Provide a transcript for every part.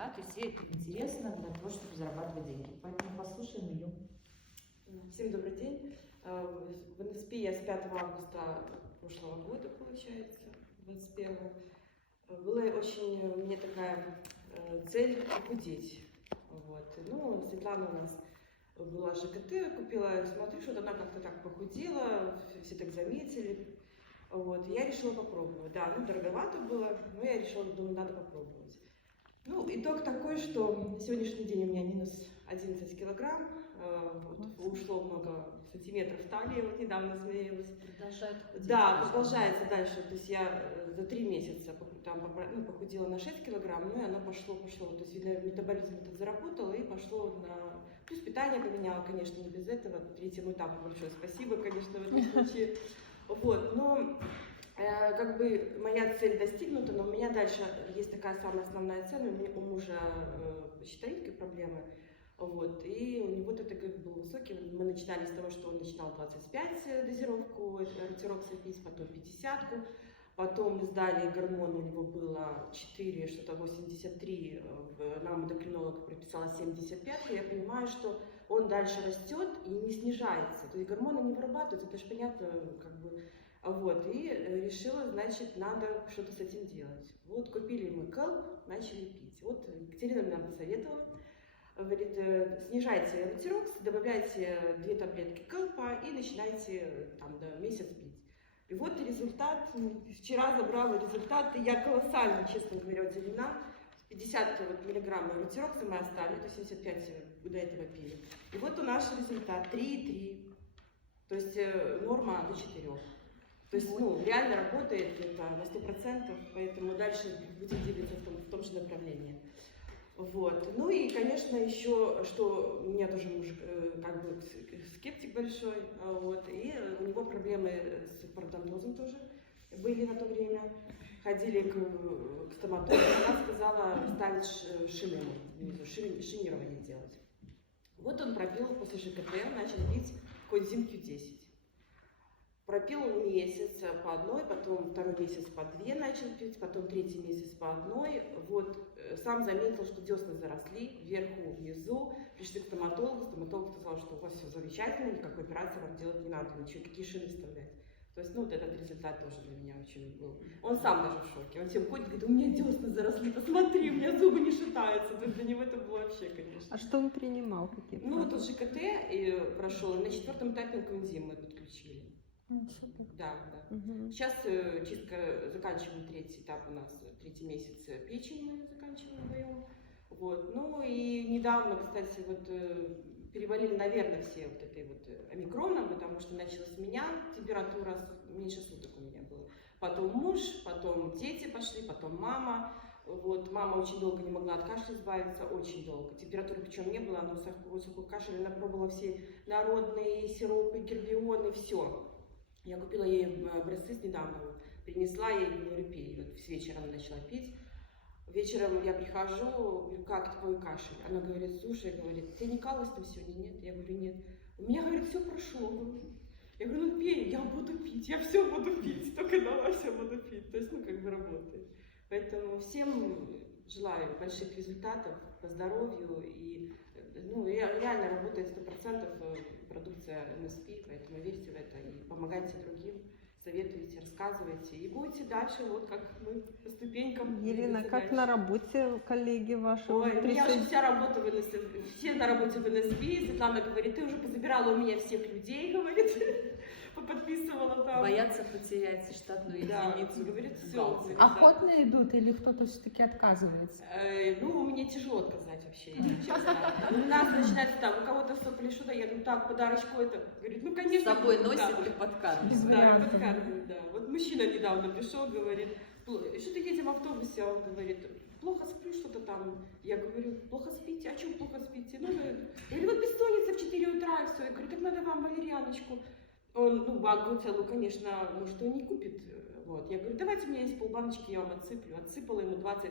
да, то есть ей это интересно для того, чтобы зарабатывать деньги. Поэтому послушаем ее. Всем добрый день. В НСП я с 5 августа прошлого года, получается, 21. Была очень у меня такая цель похудеть. Вот. Ну, Светлана у нас была ЖКТ, купила, смотрю, что она как-то так похудела, все так заметили. Вот. Я решила попробовать. Да, ну дороговато было, но я решила, думаю, надо попробовать. Ну, итог такой, что на сегодняшний день у меня минус 11 килограмм. Вот, ушло много сантиметров талии, вот недавно измерилась. Продолжает худеть. Да, продолжается дальше. То есть я за 3 месяца там, похудела на 6 килограмм, ну и оно пошло. То есть, видно, метаболизм этот заработал и пошло на... Плюс питание поменяла, конечно, не без этого. Третьему этапу большое спасибо, конечно, в этом случае. Вот, но как бы моя цель достигнута, но у меня дальше есть такая самая основная цель. У мужа щитовидкой проблемы. Вот, и у него это как был высокий. Мы начинали с того, что он начинал 25 дозировку ретирокса пить, потом 50-ку. Потом сдали гормон, у него было 4, что-то 83, нам эндокринолог прописала 75, и я понимаю, что он дальше растет и не снижается. То есть гормоны не вырабатываются, это же понятно, как бы. Вот, и решила, значит, надо что-то с этим делать. Вот купили мы КЭЛП, начали пить. Вот Екатерина нам посоветовала. Говорит, снижайте ретирокс, добавляйте 2 таблетки КЭЛПа и начинайте там, месяц пить. И вот результат, вчера забрала результат, и я колоссально, честно говоря, удивлена. 50 миллиграмм ретирокса мы оставили, то 75 до этого пили. И вот у нас результат 3,3, то есть норма до 4. То есть, ну, реально работает это на 100%, поэтому дальше будем двигаться в том же направлении. Вот. Ну и, конечно, еще, что у меня тоже муж как бы скептик большой, вот, и у него проблемы с пародонтозом тоже были на то время. Ходили к стоматологу, она сказала ставить шинирование делать. Вот он пропил после ЖКТ, начал пить коэнзим Q10. Пропил месяц по одной, потом второй месяц по 2 начал пить, потом третий месяц по одной. Вот сам заметил, что десны заросли вверху, внизу. Пришли к стоматологу, стоматолог сказал, что у вас все замечательно, никакой операции вам делать не надо, ничего, какие шины вставлять. То есть, ну, вот этот результат тоже для меня очень был. Он сам даже в шоке. Он всем ходит, говорит, у меня десны заросли, посмотри, у меня зубы не шатаются. То есть для него это было вообще, конечно. А что он принимал? Какие ну, вот ЖКТ и прошел, и на 4-м этапе коэнзим мы подключили. Да, да. Угу. Сейчас чистка, заканчиваем 3-й этап у нас, 3-й месяц печень мы заканчиваем вдвоем. Вот. Ну и недавно, кстати, вот переболели, наверное, все вот этой вот омикроном, потому что началась у меня температура, меньше суток у меня было. Потом муж, потом дети пошли, потом мама. Вот, мама очень долго не могла от кашля избавиться, очень долго. Температуры причем не было, она сухой кашель, она пробовала все народные сиропы, гербионы, все. Я купила ей бресцис недавно, принесла ей, говорю, пей. Вот с вечера она начала пить. Вечером я прихожу, говорю, как твой кашель? Она говорит, слушай, говорит, тебе не калось там сегодня? Нет? Я говорю, нет. У меня, говорит, все прошло. Я говорю, ну пей, я буду пить, я все буду пить, только давай все буду пить. То есть, ну, как бы работает. Поэтому всем желаю больших результатов по здоровью и, ну, реально работает 100% продукция НСП, поэтому верьте в это и помогайте другим, советуйте, рассказывайте и будете дальше, вот как мы по ступенькам. Елена, как дальше. На работе коллеги ваши? Ой, у меня уже вся работа в НСП, все на работе в НСП. Светлана говорит, ты уже позабирала у меня всех людей, говорит, поподписывала там. Боятся потерять штатную единицу. Говорит, все. Охотно идут или кто-то все-таки отказывается? Ну, мне тяжело отказать вообще, честно. У нас начинается там, у кого-то сопли, что-то, я говорю, так, подарочку это. Говорит, ну, конечно. С собой носит и подкармливает. Да, подкармливает, да. Вот мужчина недавно пришел, говорит, что-то едем в автобусе, а он говорит, плохо сплю, что-то там. Я говорю, плохо спите? А что плохо спите? Ну, я говорю, вот бессонница в 4 утра, и все. Я говорю, так надо вам валерьяночку. Он, ну, банку целую, конечно, может, он не купит. Вот. Я говорю, давайте, у меня есть полбаночки, я вам отсыплю. Отсыпала ему 20,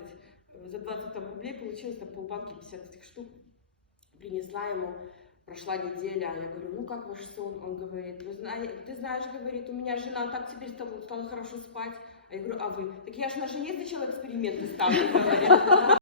за 20 там, рублей, получилось там полбанки, 50 этих штук. Принесла ему, прошла неделя, я говорю, ну как ваш сон? Он говорит, ты знаешь, говорит, у меня жена так теперь стала хорошо спать. А я говорю, а вы? Так я же на жене сначала эксперименты ставлю, говорит.